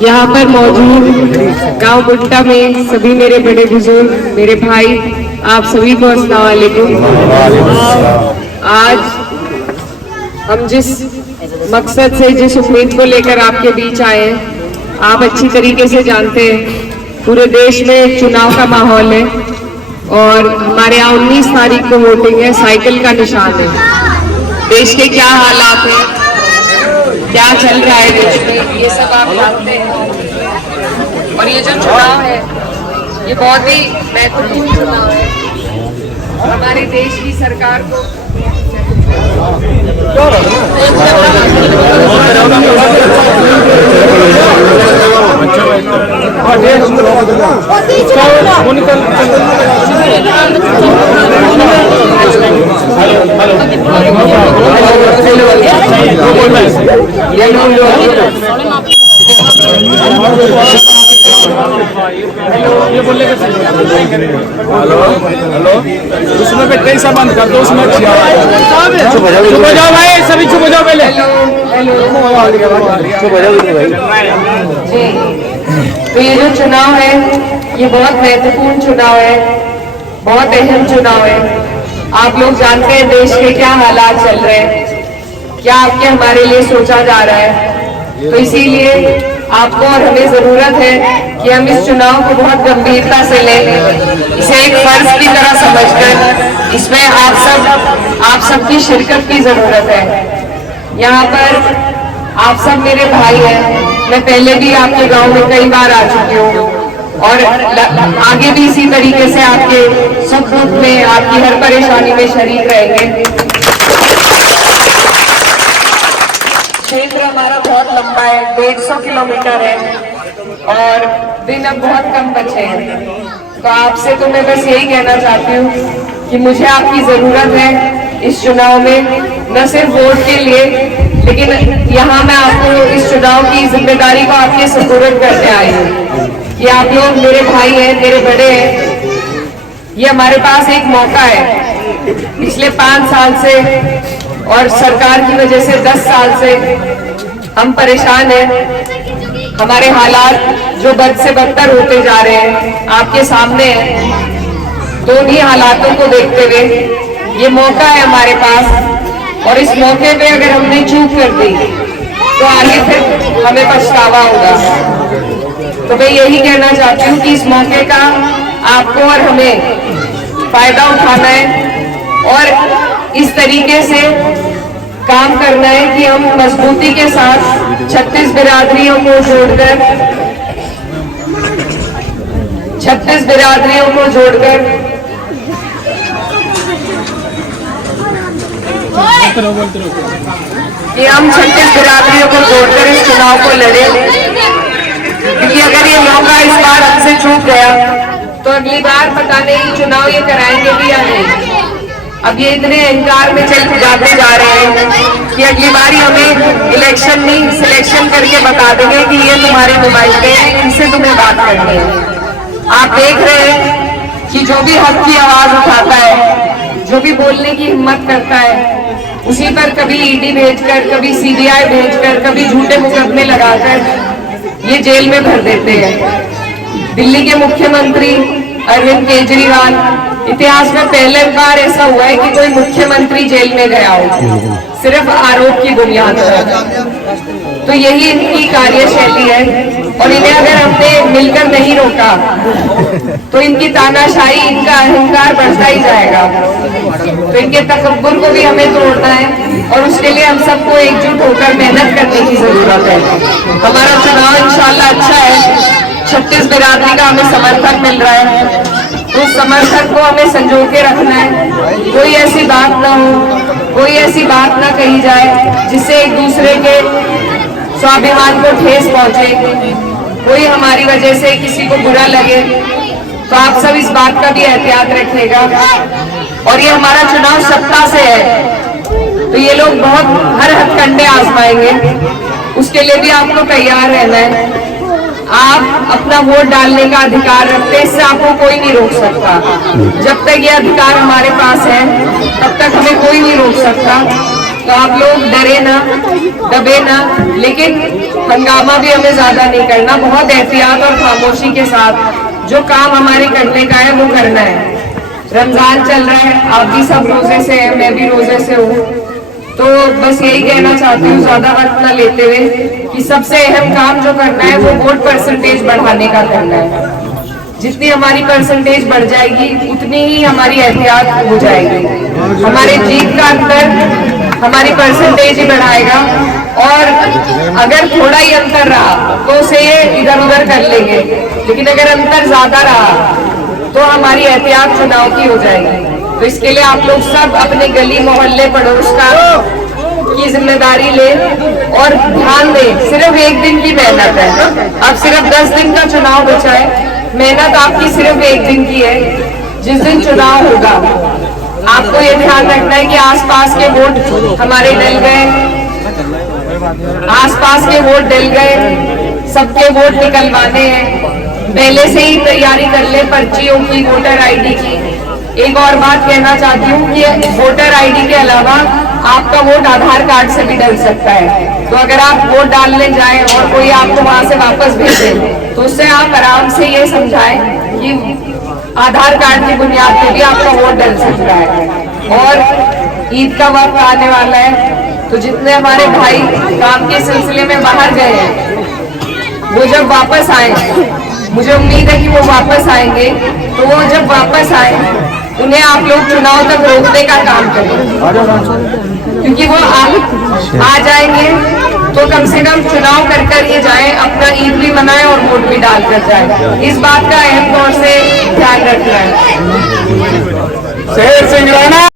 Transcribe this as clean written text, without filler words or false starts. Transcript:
यहाँ पर मौजूद गांव बुट्टा में सभी मेरे बड़े बुजुर्ग, मेरे भाई, आप सभी को अस्सलाम वालेकुम। आज हम जिस मकसद से, जिस उम्मीद को लेकर आपके बीच आए हैं, आप अच्छी तरीके से जानते हैं पूरे देश में चुनाव का माहौल है और हमारे यहाँ 19 तारीख को वोटिंग है। साइकिल का निशान है। देश के क्या हालात हैं, क्या चल रहा है देश में, ये सब आप जानते हैं। और ये जो चुनाव है ये बहुत ही महत्वपूर्ण चुनाव है। हमारे देश की सरकार को हेलो, उसमें पे ट्रेन बंद कर दो। उसमें चुप हो जाओ भाई, सभी चुप हो जाओ पहले। तो ये जो चुनाव है ये बहुत महत्वपूर्ण चुनाव है, बहुत अहम चुनाव है। आप लोग जानते हैं देश के क्या हालात चल रहे हैं, क्या आपके हमारे लिए सोचा जा रहा है। तो इसीलिए आपको और हमें जरूरत है कि हम इस चुनाव को बहुत गंभीरता से लें, इसे एक फर्ज की तरह समझकर इसमें आप सबकी शिरकत की जरूरत है। यहाँ पर आप सब मेरे भाई हैं। मैं पहले भी आपके गांव में कई बार आ चुकी हूँ और आगे भी इसी तरीके से आपके सुख दुख में, आपकी हर परेशानी में शरीक रहेंगे। क्षेत्र हमारा बहुत लंबा है, 150 किलोमीटर है और दिन अब बहुत कम बचे हैं। तो आपसे तो मैं बस यही कहना चाहती हूँ कि मुझे आपकी जरूरत है इस चुनाव में, न सिर्फ वोट के लिए, लेकिन यहाँ मैं आपको इस चुनाव की जिम्मेदारी को आपके सुपुर्द करने आई हूँ कि आप लोग मेरे भाई हैं, मेरे बड़े हैं। ये हमारे पास एक मौका है। पिछले 5 साल से और सरकार की वजह से 10 साल से हम परेशान हैं। हमारे हालात जो बद से बदतर होते जा रहे हैं आपके सामने हैं। तो उन्हीं हालातों को देखते हुए ये मौका है हमारे पास, और इस मौके पे अगर हमने चूक कर दी तो आगे फिर हमें पछतावा होगा। तो मैं यही कहना चाहती हूँ कि इस मौके का आपको और हमें फायदा उठाना है और इस तरीके से काम करना है कि हम मजबूती के साथ 36 बिरादरियों को जोड़कर कि हम 36 बिरादरियों को जोड़कर इस चुनाव को लड़े, क्योंकि अगर ये मौका इस बार हमसे चूक गया तो अगली बार पता नहीं चुनाव ये कराएंगे भी या नहीं। अब ये इतने अहंकार में चल जाते जा रहे हैं कि अगली बार हमें इलेक्शन में सिलेक्शन करके बता देंगे कि ये तुम्हारे नुमाइंदे हैं, इनसे तुम्हें बात करनी है। आप देख रहे हैं कि जो भी हक की आवाज उठाता है, जो भी बोलने की हिम्मत करता है, उसी पर कभी ईडी भेजकर, कभी सीबीआई भेजकर, कभी झूठे मुकदमे लगाकर ये जेल में भर देते हैं। दिल्ली के मुख्यमंत्री अरविंद केजरीवाल, इतिहास में पहले बार ऐसा हुआ है कि कोई मुख्यमंत्री जेल में गया हो सिर्फ आरोप की बुनियाद पर। तो यही इनकी कार्यशैली है और इन्हें अगर हमने मिलकर नहीं रोका तो इनकी तानाशाही, इनका अहंकार बढ़ता ही जाएगा। तो इनके तकब्बुर को भी हमें तोड़ना है और उसके लिए हम सबको एकजुट होकर मेहनत करने की जरूरत है। हमारा चुनाव इंशाल्लाह अच्छा है। 36 बिरादरी का हमें समर्थन मिल रहा है, उस समर्थन को हमें संजो के रखना है। कोई ऐसी बात ना हो, कोई ऐसी बात ना कही जाए जिससे एक दूसरे के स्वाभिमान को ठेस पहुंचे, कोई हमारी वजह से किसी को बुरा लगे। तो आप सब इस बात का भी एहतियात रखिएगा। और ये हमारा चुनाव सत्ता से है तो ये लोग बहुत हर हथकंडे आजमाएंगे, उसके लिए भी आपको तैयार रहना है। आप अपना वोट डालने का अधिकार रखते हैं, इससे आपको कोई नहीं रोक सकता। जब तक ये अधिकार हमारे पास है तब तक हमें कोई नहीं रोक सकता। तो आप लोग डरे ना, दबे ना, लेकिन हंगामा भी हमें ज्यादा नहीं करना, बहुत एहतियात और खामोशी के साथ जो काम हमारे करने का है वो करना है। रमजान चल रहा है, आप भी सब रोजे से हैं, मैं भी रोजे से हूँ, तो बस यही कहना चाहती हूँ ज्यादा वक्त ना लेते हुए कि सबसे अहम काम जो करना है वो वोट परसेंटेज बढ़ाने का करना है। जितनी हमारी परसेंटेज बढ़ जाएगी उतनी ही हमारी एहतियात हो जाएगी। हमारे जीत का अंतर हमारी परसेंटेज ही बढ़ाएगा, और अगर थोड़ा ही अंतर रहा तो उसे ये इधर उधर कर लेंगे, लेकिन अगर अंतर ज्यादा रहा तो हमारी एहतियात चुनाव की हो जाएगी। तो इसके लिए आप लोग सब अपने गली मोहल्ले पड़ोस का की जिम्मेदारी ले और ध्यान दें। सिर्फ एक दिन की मेहनत है, अब सिर्फ 10 दिन का चुनाव बचा है, मेहनत आपकी सिर्फ एक दिन की है। जिस दिन चुनाव होगा आपको ये ध्यान रखना है कि आसपास के वोट हमारे डल गए, आसपास के वोट डल गए, सबके वोट निकलवाने हैं। पहले से ही तैयारी कर ले पर्चियों की, वोटर आईडी की। एक और बात कहना चाहती हूँ कि वोटर आईडी के अलावा आपका वोट आधार कार्ड से भी डल सकता है। तो अगर आप वोट डालने जाएं और कोई आपको वहां से वापस भेजे तो उससे आप आराम से ये समझाएं कि आधार कार्ड की बुनियाद पे भी आपका वोट डल सकता है। और ईद का वक्त आने वाला है, तो जितने हमारे भाई काम के सिलसिले में बाहर गए हैं वो जब वापस आए, मुझे उम्मीद है कि वो वापस आएंगे, तो वो जब वापस आए उन्हें आप लोग चुनाव तक रोकने का काम करें, क्योंकि वो आ जाएंगे तो कम से कम चुनाव कर ये जाए, अपना ईद भी मनाए और वोट भी डाल कर जाए। इस बात का अहम तौर से ध्यान रखना है। शेर सिंह राणा।